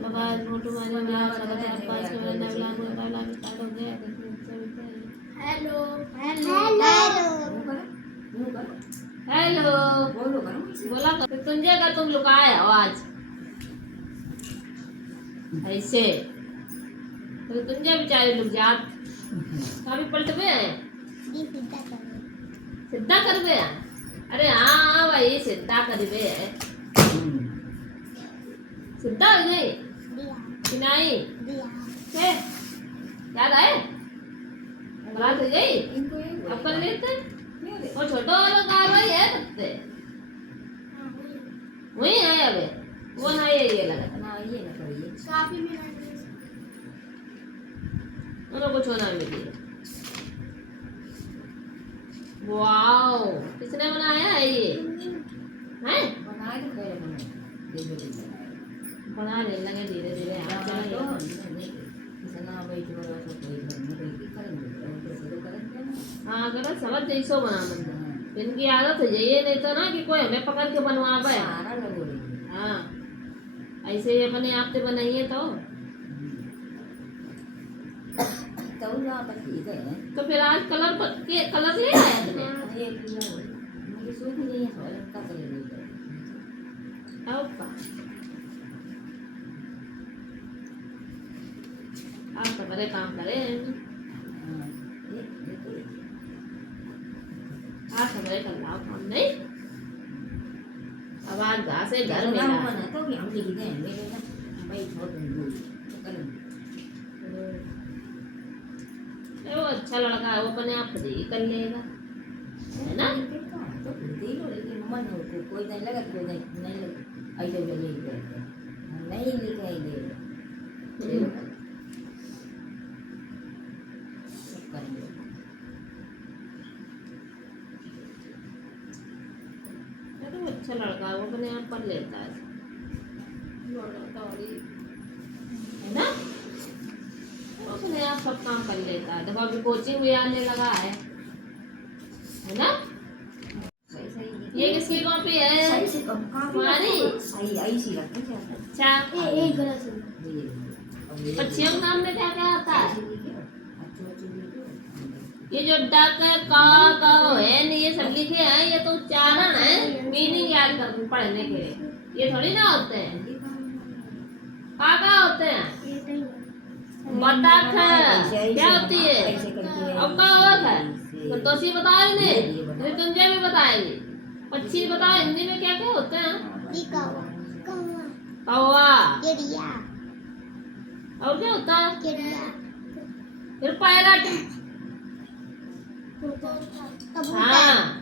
आवाज मोटू मारी में आप स्वागत है आपका आज के मेरा नया व्लॉग में पहला स्टार्ट हो गया हेलो हेलो हेलो बोला तो तुम जगह तुम लोग आए हो आज ऐसे तो तुम जा बेचारे लोग जात कभी पलटवे हैं सीधा करवे हैं अरे हाँ भाई सीधा करवे है सीधा हो गई कि नहीं क्या याद आए बात हो गई अब कर लेते वो छोटो वाला कार है तब वही है अबे वो ना ये लगा ना ये ना करिए काफी भी नहीं उन्हें कुछ होना मिली वाओ किसने बनाया है ये हैं बनाया तो पहले बना ले लगे धीरे धीरे हाथ चला हाँ अगर समझ जैसो बना मन इनकी आदत है ये नहीं तो ना कि कोई हमें पकड़ के बनवा पाए हाँ ऐसे ही अपने आप से बनाइए तो फिर आज कलर ले आया तुमने आप तो बड़े काम करें आप तो बड़े कर लाओ काम नहीं आवाज घास से घर में ना तो भी हम लिख दें मेरे ना भाई छोड़ दूँ वो अच्छा लड़का है वो अपने आप से ही कर लेगा है ना तो मन हो कोई नहीं लगा कोई नहीं लगा ऐसे भी नहीं लिखाएंगे अच्छा लड़का वो अपने आप कर लेता है ना वो अपने आप सब काम कर लेता है देखो अभी कोचिंग भी आने लगा है ना ये किसकी कॉपी है तुम्हारी अच्छा बच्चियों के नाम में क्या क्या आता है ये जो डक का है नहीं ये सब लिखे हैं ये तो उच्चारण है मीनिंग याद कर पढ़ने के लिए ये थोड़ी ना होते हैं का होते हैं बतख क्या होती है अब का और है तो तोसी बताओ इन्हें तुझे भी बताएंगे पक्षी बताओ हिंदी में क्या क्या होते हैं कौवा और क्या होता है फिर पैरट हाँ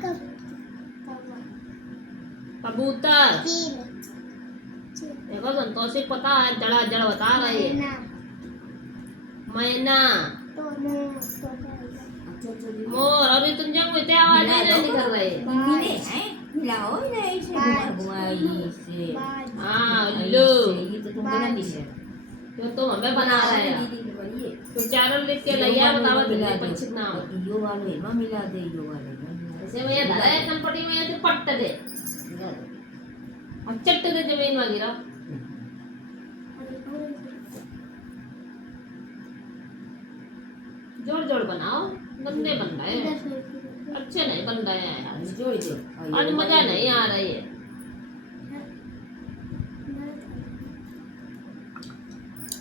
कबूतर देखो संतोषी पता है जड़ा जड़ बता रही है मैना मोर अभी तुम जब मुझे आवाज नहीं निकल रही हाँ लो जो तुम हमें बना रहे हैं तो चारों लिख के लैया बतावा दिल्ली पंछी नाम यो वाले मां मिला दे यो वाले ऐसे में ये धरा है कंपनी में ऐसे पट्ट दे और चट्ट दे जमीन में गिरा जोड़ जोड़ बनाओ गंदे बन रहे हैं अच्छे नहीं बन रहे हैं यार जोड़ जोड़ आज मजा नहीं आ रही है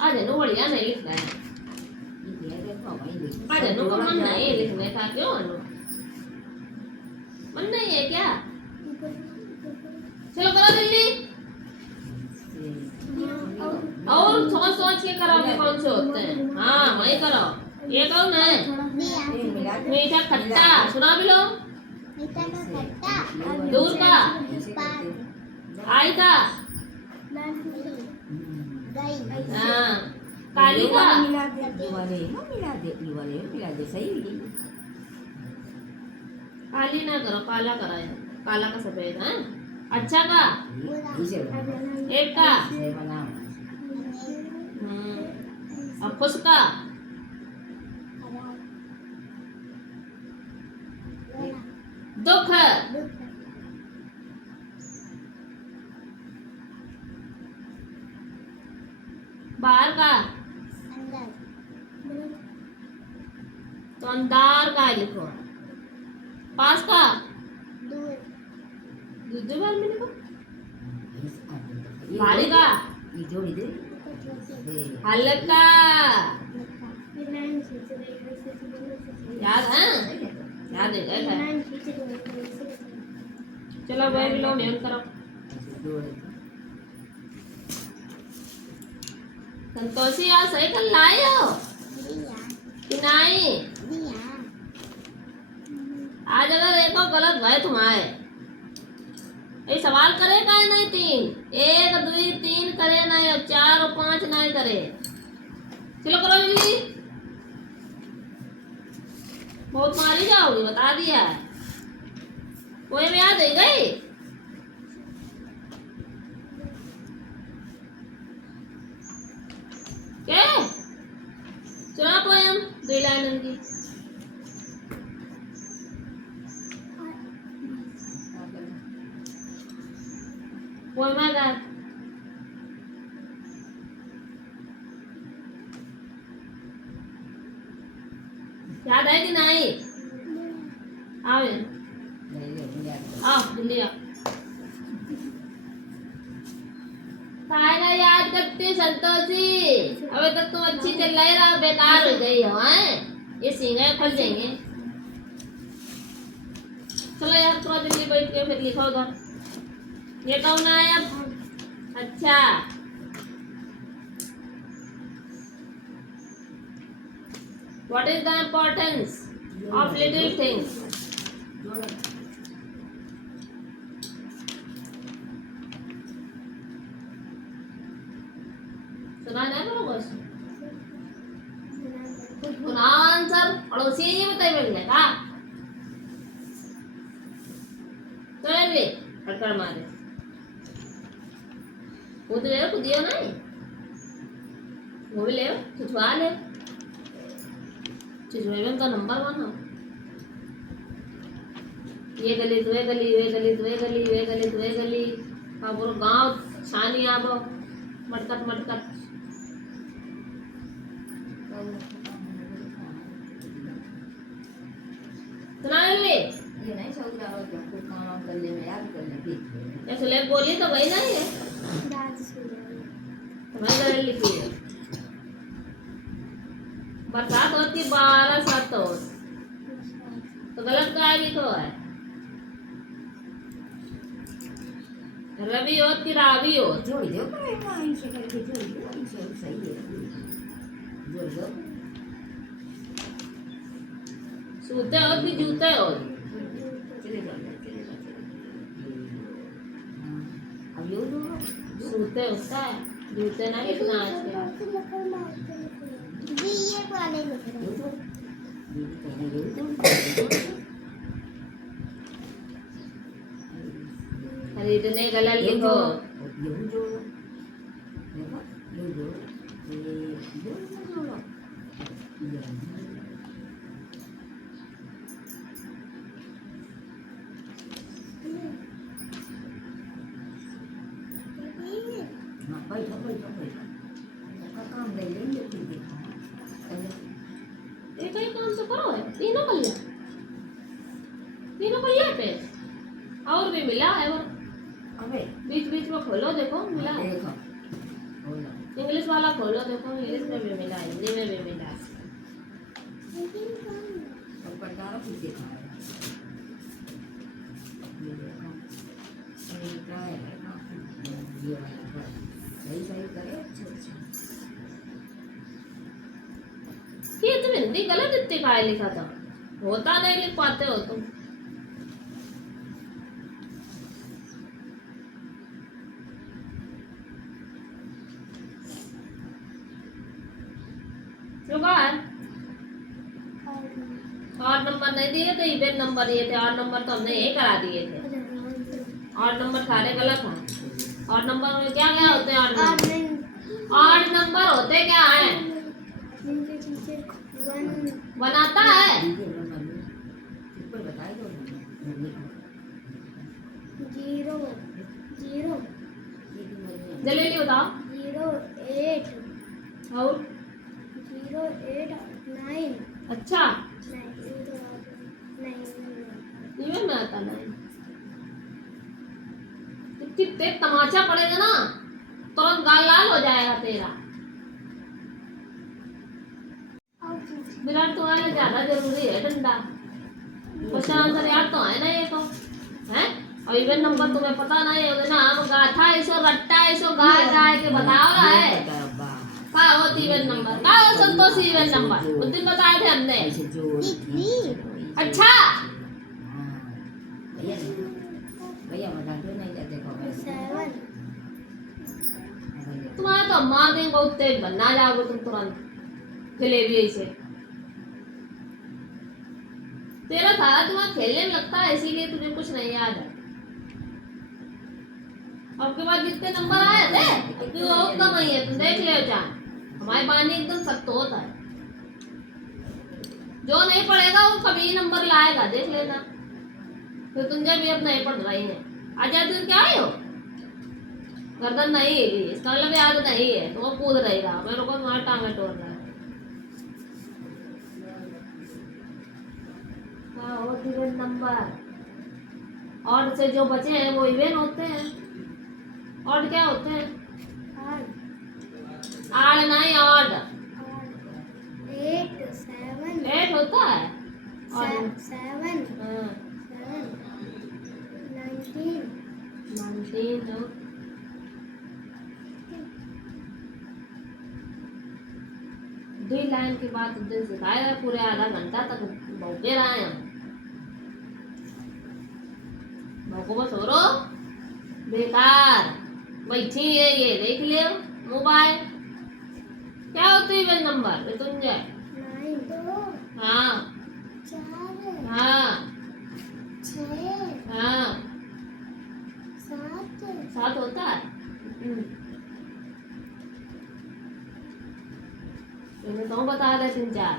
आज नो बढ़िया नहीं लिख रहे हैं आज नो का मन नहीं लिखने का क्यों अनु मन नहीं है क्या चलो करो दिल्ली और सोच सोच के करो कि कौन से होते हैं हाँ वही करो ये कौन है मीठा खट्टा सुना भी लो दूर का आई का हाँ काली का काली ना करो काला करा काला का सफेद है अच्छा का एक का अब खुश का दुख बाहर का अंदर तो अंदर का लिखो। पास का दूर दूसरे बार में लिखो। भारी का हल्का। याद है? याद है क्या? चलो वही भी लो मेहनत करो। संतोषी आज सही कर लाए हो कि नहीं? आज अगर एक और गलत भाई तुम्हारे ये सवाल करे का नहीं? तीन एक दुई तीन करे नहीं, अब चार और पांच नहीं करे। चलो करो जल्दी, बहुत मारी जाओगी बता दिया। कोई में याद है गई? क्या चुना पोयम दो लाइन की पोयम का याद है कि नहीं? आओ आओ जल्दी आओ। कायगा याद करते संतोषी, अबे तक तुम अच्छी चल रहा बेकार हो गई हो हैं? ये सींगे खुल जाएंगे। चलो यार थोड़ा जल्दी बैठ के फिर लिखो उधर। ये कौन आया अब? अच्छा what is the importance of little things? सुना नहीं बरोबर? सुना आंसर पड़ोसी ये बताइए मिल गया का? तो ये फटकार मारे कूद ले कूदियो नहीं, वो भी ले छुछवा ले। छुछवेबन का नंबर वन हो। ये गली दुए गली वे गली दुए गली वे गली दुए गली का पूरा गांव छानी आबो मटकट मटकट। सुना ले ये नहीं सौदा हो जो कुछ काम कर ले मैं याद कर ले फिर ऐसे ले बोली तो वही नहीं है तुम्हारी तरह लिखी है। बरसात होती 12 7 हो तो गलत का लिखो है। रवि हो कि रावी हो जोड़ दो पर मां इनसे करके जोड़ दो इनसे सही है जोड़ दो। सूते हो कि जूते हो? चलेगा अब यो दो सूते होता है जूते नहीं लिखना आज के। जी ये वाले लिख रहे यो हैं। दो ये कहना यो दो खरीदने गलत लिखो। यो जो देखो यो जो ये जो हाँ बैठो बैठो बैठो का काम ले लेंगे फिर देखो एक ही काम तो करो है तीनों पल्ले पे और भी मिला है वो अबे बीच बीच में खोलो देखो मिला है। देखो बोलो इंग्लिश वाला खोलो देखो इंग्लिश में भी मिला है हिंदी में भी मिला है। सब पढ़ाओ फिर देखो ये देखो ये क्या है ये वाला सही सही करे अच्छा ये तुम हिंदी गलत इतने का लिखा था होता नहीं लिख पाते हो तुम। और नंबर नहीं दिए थे इवेंट नंबर दिए थे और नंबर तो हमने यही करा दिए थे। और नंबर सारे गलत हैं। और नंबर में क्या क्या होते हैं? और नंबर होते क्या है? बनाता है जीरो जीरो जल्दी बताओ। 0 8 और 0 8 9 अच्छा 9 इवन में आता नहीं। इतनी तेज तमाचा पड़ेगा ना तुरंत गाल लाल हो जाएगा तेरा। विराट तुम्हारे ज्यादा जरूरी है डंडा। क्वेश्चन आंसर याद तो है ना ये तो है। और इवन नंबर तुम्हें पता नहीं है नाम गाथा ऐसो रट्टा ऐसो गाय गाय के बताओ रहा है का होती इवन नंबर का हो संतोषी इवन नंबर उस दिन बताए थे हमने। ऐसे जोड़ अच्छा भैया भैया बता दो नहीं जाते देखो 7 तुम्हारा तो मार देंगे बहुत तेज बनना जाओगे तुम तुरंत जलेबी ऐसे। तेरा सारा दिमाग खेलने में लगता है इसीलिए तुझे कुछ नहीं याद है। आपके पास जितने नंबर आए थे क्यों और कम ही है तुम देख ले जान। हमारी बानी एकदम सख्त होता है। जो नहीं पढ़ेगा वो कभी नंबर लाएगा देख लेना। तो तुझे भी अब नहीं पढ़ रही है आज तुम क्या आई हो गर्दन नहीं है इसका मतलब याद नहीं है तो वो कूद रहेगा मेरे को तुम्हारा टांगे तोड़ रहा है। इवन नंबर और से जो बचे हैं वो इवन होते हैं। और क्या होते हैं आड़ नहीं ऑड 8 7 8 होता है और 7 हाँ, 19 19 2 लाइन के बाद दिन सिखाएगा पूरे आधा घंटा तक भौंके रहे हैं भौंको बस हो रो बेकार बैठी है ये देख ले मोबाइल क्या होते हैं इवन नंबर मृत्युंजय 9 हाँ 4 हाँ 6 हाँ 7 साथ होता है तो बता दे 3 4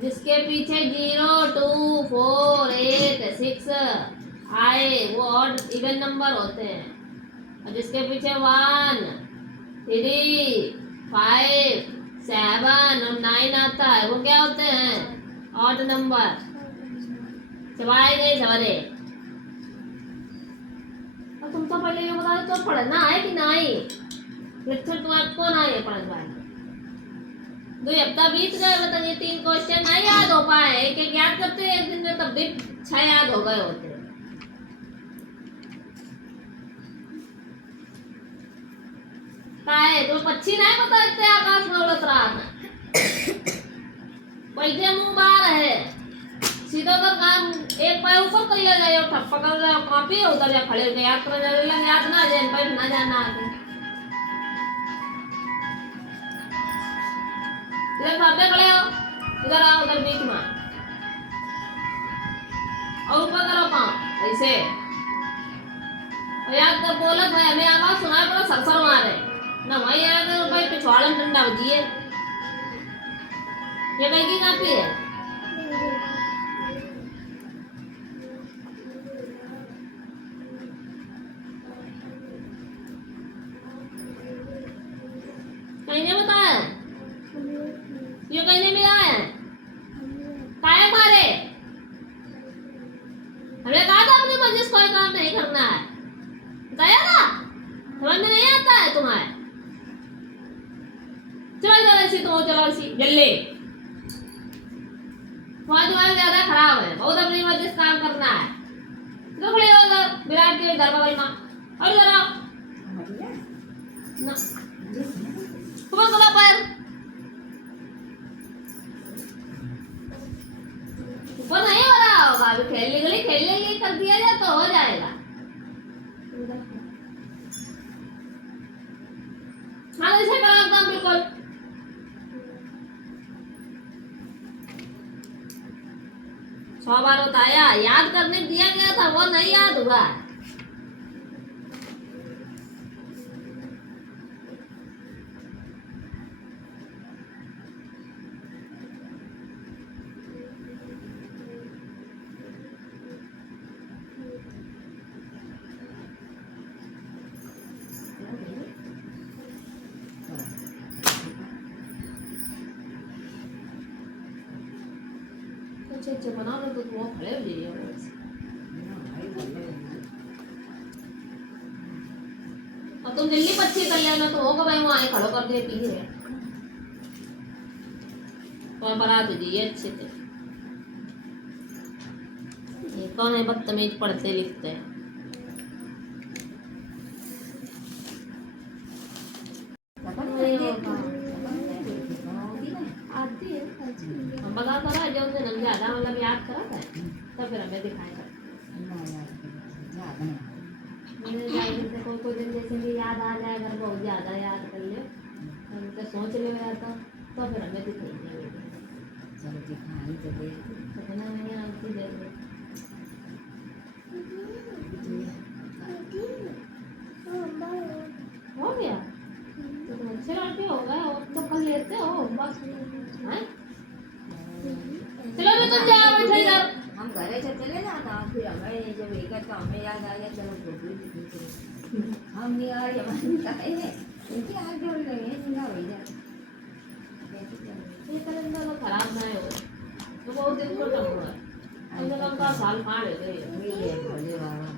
जिसके पीछे 0 2 4 8 6 आए वो ऑड इवन नंबर होते हैं और जिसके पीछे 1 3 5 7 और 9 आता है वो क्या होते हैं ऑड नंबर। चबाए गए सवारे और तुम तो पहले ये बता दो तो पढ़ना है कि नहीं लेक्चर तुम्हारे को ना है पढ़ना है। 2 हफ्ता बीत गए मतलब ये 3 क्वेश्चन नहीं याद हो पाए एक एक याद करते एक दिन में तब भी 6 याद हो गए होते। काहे तो पक्षी नहीं पता इतने आकाश में उड़त रहा था बैठे मुंह बाहर है सीधा कर काम एक पैर ऊपर कर ले जाए और ठप्पा कर जाए काफी है उधर जा खड़े हो गए याद कर जाने लगे याद ना जाए बैठ ना जाना आगे इधर सामने खड़े हो इधर आओ उधर बीच में और ऊपर करो पाँव ऐसे और याद कर बोलत है हमें आवाज सुनाए पड़ा सरसर मारे ना वही याद है भाई पिछवाड़न डंडा बजिए ये कहीं की कापी है कहीं ने बताया ये कहीं ने मिला है काहे मारे हमने कहा था अपने मस्जिद कोई काम नहीं करना है बताया ना समझ में नहीं आता है तुम्हारे चलो चलो ऐसी तो चलो ऐसी जल्दी तुम्हारा दिमाग ज्यादा खराब है बहुत अपनी मस्जिद काम करना है तो खड़े हो उधर विराट के घर बगल में और इधर आओ ना तुम्हें बोला पर ऊपर नहीं हो रहा होगा अभी खेलने के लिए कर दिया जाए तो हो जाएगा। हाँ ऐसे करो एकदम बिल्कुल 100 बार बताया याद करने दिया गया था वो नहीं याद हुआ। अच्छे अच्छे बनाओ ना तो वो खड़े हो जाइए ना भाई बोले और तुम दिल्ली पच्ची कर लेना तो होगा भाई वहाँ खड़ो कर देती है तो बना दीजिए अच्छे से। ये कौन है बदतमीज पढ़ते लिखते हैं। आती है हम बता तो रहा जो उनसे ज्यादा मतलब याद करा था तो फिर हमें दिखाएगा। मैंने जाकर से कोई दिन जैसे भी याद आ जाए अगर बहुत ज्यादा याद कर ले तो सोच ले तो फिर हमें दिखाएंगे चलो दिखाई तो दे तो कहना मैंने आपकी दे दे हो गया तो तुम अच्छे लड़के हो गए और तो कर लेते हो बस हैं चलो भी तुम जाओ बैठो इधर। हम घरे से चले जाना फिर हमें जब एक तो हमें याद आ गया चलो फोटो दिखी हम नहीं आ रही हमारे कहे हैं इनकी आग जोड़ रहे हैं जिंदा हो जाए ये कैलेंडर तो खराब ना हो तो बहुत दिन को टम हुआ हम लोग का साल पार है गए ये भोले बाबा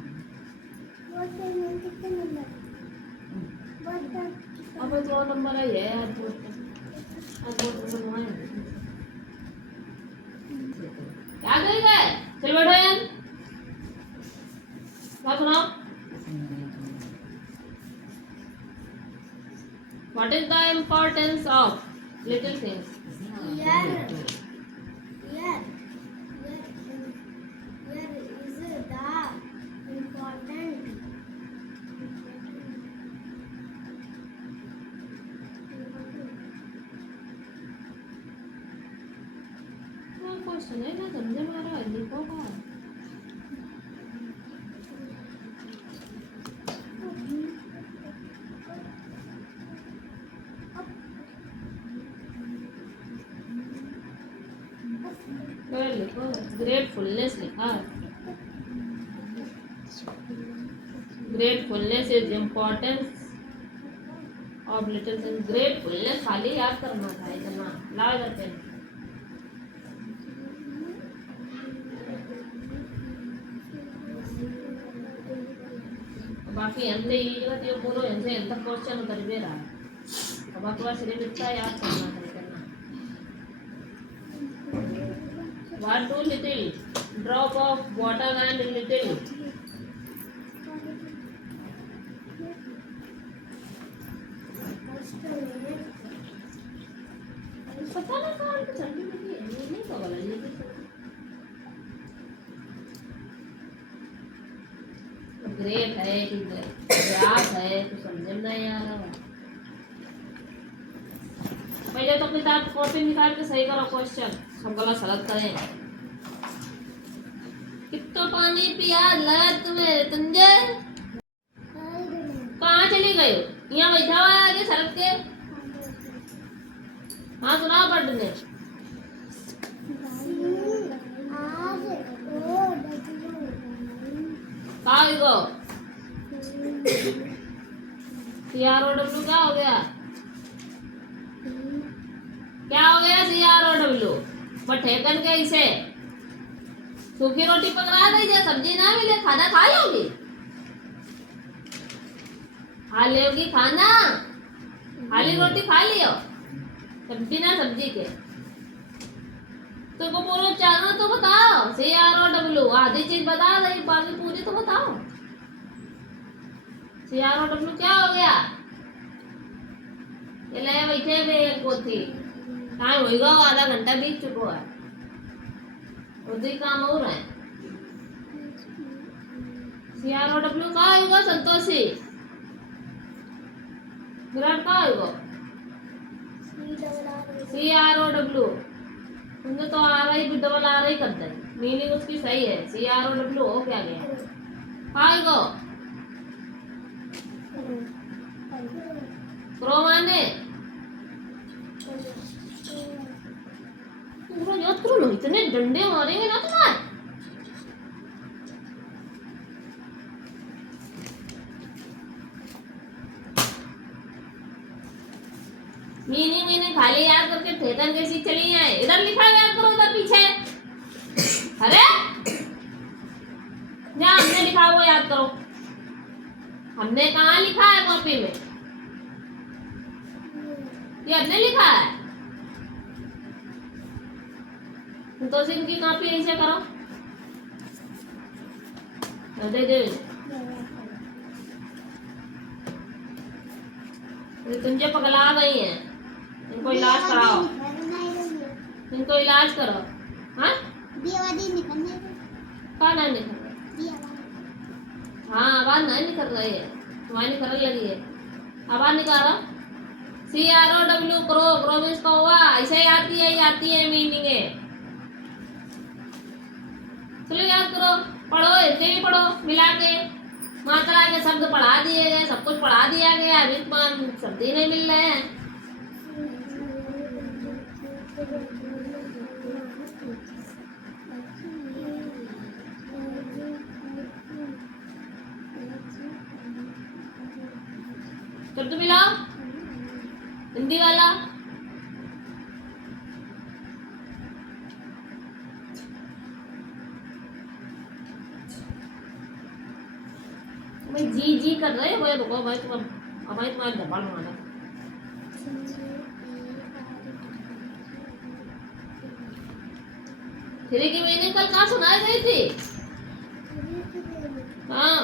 अब तो नंबर है आज वोट बनवाए क्या कर गए चल बैठो यार क्या सुनाओ। What is the importance of little things? Question है ना समझे मारा लिखो का लिखो ग्रेटफुलनेस लिखा gratefulness is importance of little things. Gratefulness खाली याद करना था इतना लाओ इधर पेन बाकी हमने ये जगह ये बोलो इनसे इन तक क्वेश्चन उतर भी रहा है अब आपको सिर्फ इतना याद करना है करना what do little drop of water and little पता नहीं कौन तो चलती रहती है ये नहीं तो बोला ये ग्रेट है कि व्यास है तो समझ में नहीं आ रहा पहले तो किताब कॉपी निकाल के सही करो क्वेश्चन सब गलत सलत करें। कितना पानी पिया लग तुम्हें तंजे कहाँ चली गई यहाँ बैठा हुआ है आगे सड़क के हाँ सुनाओ पढ़ने गो CROW क्या हो गया CROW ठेकन के इसे सूखी रोटी पकड़ा दीजिए सब्जी ना मिले खाना खा लोगी खाना खाली रोटी खा लियो सब्जी ना सब्जी के तुमको पूरा चाहना तो बताओ CROW आधी चीज बता रही बाकी पूरी तो बताओ CROW क्या हो गया ये ले बैठे हुए एक पोथी टाइम होगा आधा घंटा बीत चुका है उधर काम हो रहा है CROW का होगा संतोषी विराट का होगा CROW तुमने तो आ रही भी डबल आ रही करता है मीनिंग उसकी सही है CROW हो क्या गया खाएगा क्रोमाने पूरा याद करो ना इतने डंडे मारेंगे ना तुम्हारे मीनिंग खाली याद करके ठेकन कैसी चली आए इधर लिखा याद करो उधर पीछे अरे जहाँ हमने लिखा है वो याद करो। हमने कहाँ लिखा है कॉपी में? ये हमने लिखा है। तो इनकी कॉपी ऐसे करो। दे दे तुम जो पगला गई है, इनको इलाज कराओ, इनको इलाज करो। हाँ कहाँ नहीं निकल रही? हाँ आवाज नहीं निकल रही है, तुम्हारी निकलने लगी है। आवाज निकालो। CROW क्रो, क्रो मीन्स कौवा। ऐसे ही आती है मीनिंग है। चलो याद करो, पढ़ो, ऐसे भी पढ़ो मिला के। मात्रा के शब्द पढ़ा दिए गए, सब कुछ पढ़ा दिया गया, अभी शब्द ही नहीं मिल रहे हैं। शब्द मिलाओ हिंदी वाला। भाई जी कर रहे हो, रुको भाई तुम्हारा दबाव माना। थ्री की मीनिंग कल कहाँ सुनाई गई थी? हाँ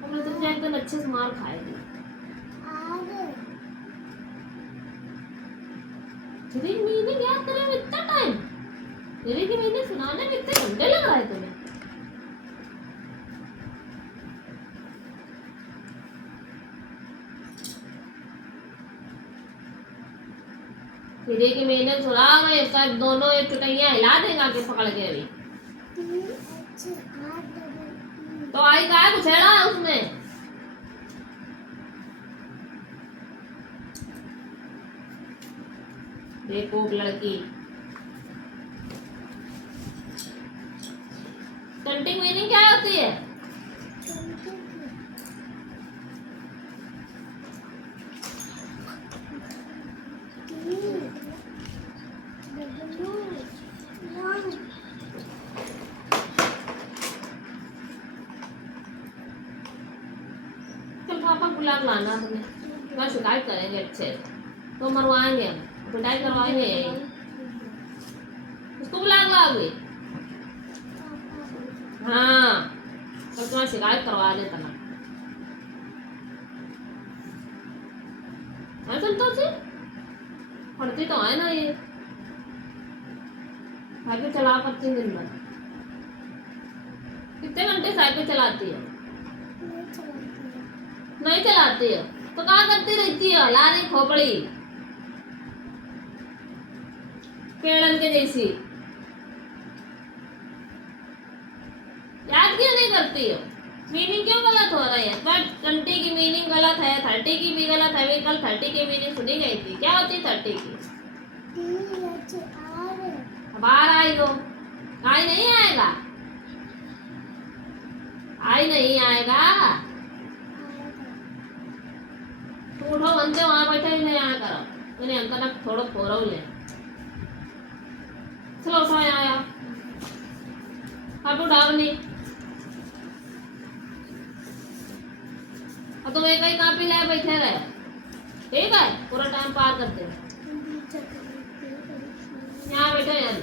हमने तुमसे एक दिन अच्छे से मार खाएगी। थ्री मीनिंग याद करने में इतना टाइम? थ्री की मीनिंग सुनाने में इतने घंटे लग रहा है तुम्हें? थ्री की मीनिंग सुना मैं सब दोनों एक चुटैया हिला देगा कि पकड़ के अभी। तो आई का है, कुछ है उसमें? देखो लड़की। कंटिंग मीनिंग क्या होती है? चल पापा गुलाब लाना तुम्हें, मैं शिकायत करेंगे अच्छे तो मरवाएंगे, हम पिटाई करवाएंगे यही। उसको बुला लाओगे? हाँ तो तुम्हारी शिकायत करवा दे तना। हाँ संतोषी पढ़ती तो है ना ये, साइकिल चला करती दिन भर। कितने घंटे साइकिल चलाती है? नहीं चलाती है तो क्या करती रहती है? लारी खोपड़ी पेड़न के जैसी। याद क्यों नहीं करती हो? मीनिंग क्यों गलत हो रही है? बट 20 की मीनिंग गलत है, 30 की भी गलत है। भी कल 30 की मीनिंग सुनी गई थी, क्या होती 30 की? अब आ रहा है, आई नहीं आएगा, आई नहीं आएगा। तुम उठो बनते वहां बैठे ही नहीं आया करो, मैंने अंकल थोड़ा फोरा ले। चलो उठो आया अब उठाओ नहीं। अब तुम एक ही कॉपी ले बैठे रहे, ठीक है? पूरा टाइम पार करते हैं। यहाँ बैठो यार,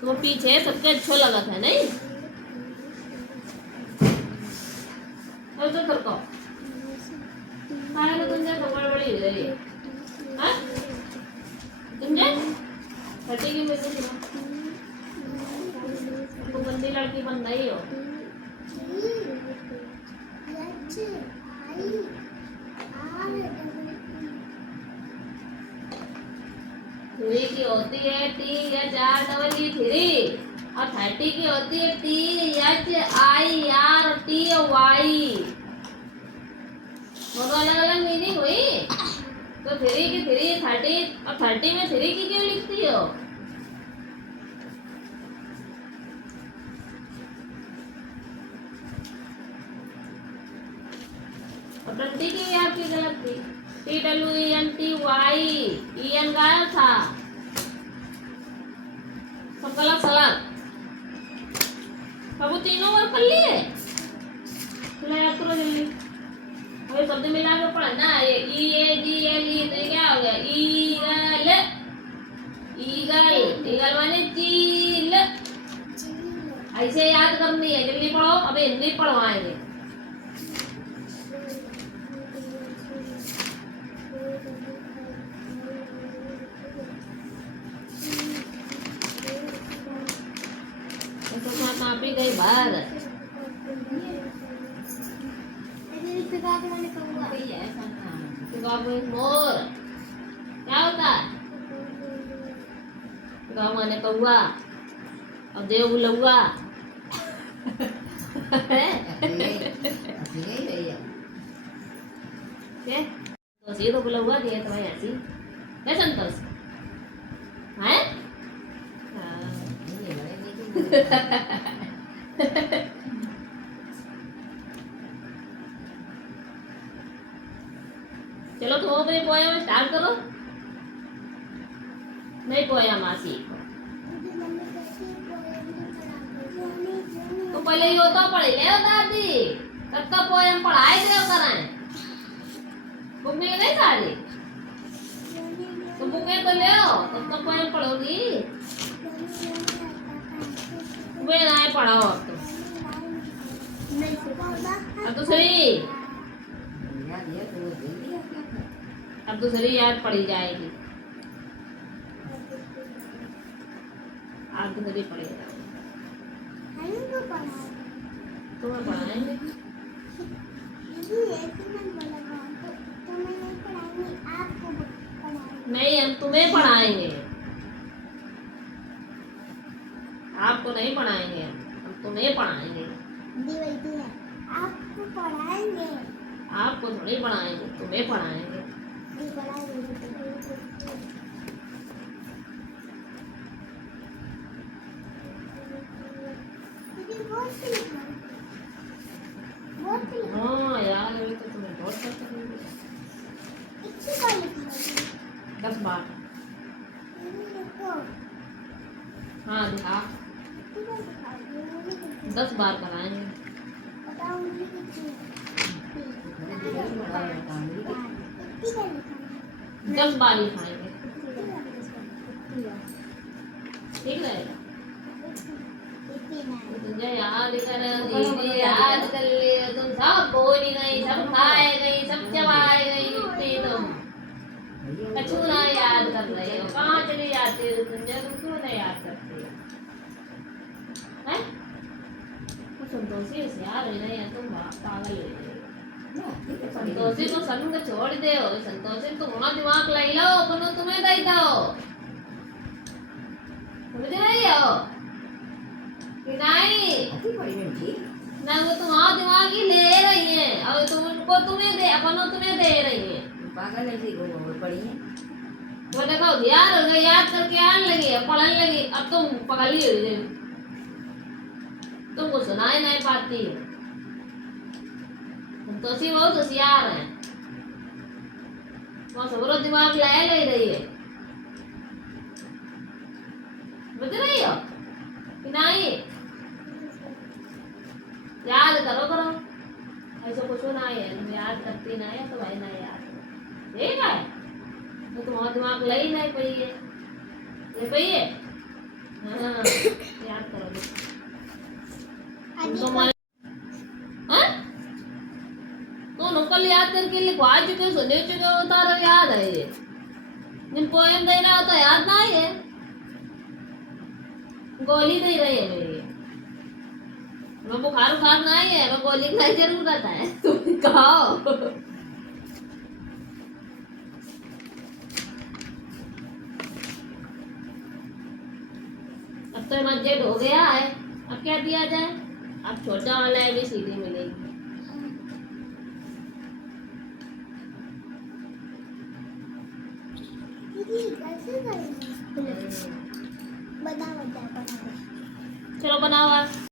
तो पीछे सबसे अच्छा लगा था नहीं? तो तुमको तुमसे खबर बड़ी हो रही है। तुमसे 30 की मेरे को तो गंदी लड़की बन रही हो। थ्री की होती है THREE और 30 की होती है THIRTY। दोनों अलग अलग मीनिंग हुई। तो 3 की 3, 30 और 30 में 3 की क्यों लिखती हो? और 20 की भी आपकी गलत थी। TWENTY EN गायब था सब गलत सलत अब वो तीनों वर्ग कर लिए ले याद करो जल्दी अभी शब्द मिला के पढ़ना है ये EAGL तो ये क्या हो गया ईगल ईगल ईगल माने चील ऐसे याद करनी है जल्दी पढ़ो अभी हिंदी पढ़वाएंगे कापी गई बाहर कोई ऐसा ना गाँव में मोर क्या होता है गाँव माने कौआ और देव बुलौआ असली भैया तो सी तो बुलौआ दिए तो भाई ऐसी क्या संतोष है ये बड़े नहीं चलो तो हो गई पोयम स्टार्ट करो नहीं पोयम आसी तो पहले यो तो पढ़ ले दादी तब तो पोयम पढ़ाई दे कराएं बुक मिल गई सारी तो बुकें तो ले आओ तब तो पोयम पढ़ोगी वे ना पढ़ाओ अब तो सही याद है तो दे दिया क्या अब दूसरी याद पढ़ी जाएगी आप दूसरी पढ़ी जाएगी तुम्हें पढ़ाएंगे नहीं हम तुम्हें पढ़ाएंगे आपको नहीं पढ़ाएंगे हम तुम्हें पढ़ाएंगे आपको पढ़ाएंगे आपको थोड़ी पढ़ाएंगे तुम्हें पढ़ाएंगे हाँ यार अभी तो तुम्हें बहुत कष्ट करेंगे 10 बार हाँ दिखा 10 बार कराएंगे 10 बार लिखाएंगे ठीक रहेगा तुझे याद कर दीदी याद कर लियो तुम सब बोल गई सब खाए गई सब चबाए गई इतने तुम कछु ना याद कर रहे हो कहाँ चली जाती हो तुम क्यों नहीं याद करती हो हैं संतोषी होशियार है नहीं तुम पागल हो संतोषी को संग छोड़ दे हो संतोषी तुम वहाँ दिमाग लाई लो अपनो तुम्हें दई दो समझ रही हो कि नहीं ना वो तुम वहाँ दिमाग ही ले रही है और तुमको तुम्हें दे अपनो तुम्हें दे रही है पागल है जी वो पढ़ी है वो देखो याद हो गई याद करके आने लगी पढ़ने लगी अब तुम पगली हुई तुमको सुनाई नहीं पाती है संतोषी बहुत होशियार है वो सबरो दिमाग लाए ले रही है बुझ रही हो कि नहीं याद करो करो ऐसा कुछ ना है तुम याद करती ना है तो भाई ना याद ठीक है तो तुम्हारा दिमाग लई नहीं पई है ये पई है हाँ याद करो तुम्हारे हाँ तो नकल याद करके लिखवा चुके सुने चुके हो तारा याद है ये जिन पोएम देना होता याद ना है गोली दे रही है मेरी मैं बुखार उखार ना ही है मैं गोली का जरूर रहता है तुम खाओ अब तो मस्जिद हो गया है अब क्या दिया जाए अब छोटा वाला है भी सीधी मिलेगी बता चलो बनाओ आप